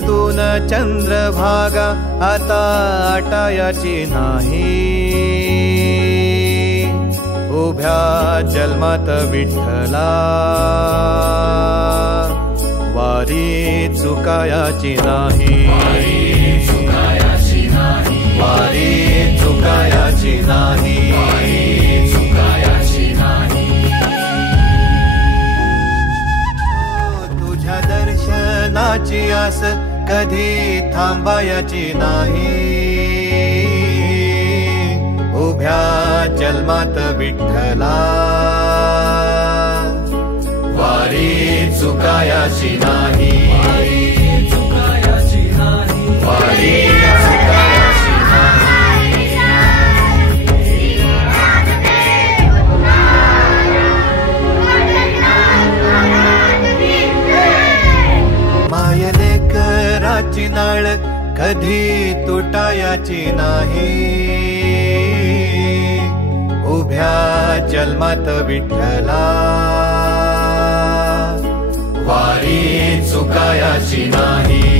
त्यातून चंद्रभागा आता आटायाची नाही। उभ्या जन्मात विठ्ठला वारी चुकायाची नाही। वारी चुकायाची नाही। तुझ्या दर्शनाची आस कधी थांबायाची नाही। उभ्या जन्मात विठ्ठला वारी चुकायाची नाही। वारी चुकायाची नाही। मायले कराची नाळ कधी तुटायाची नाही। उभ्या जन्मात विठ्ठला वारी चुकायाची नाही।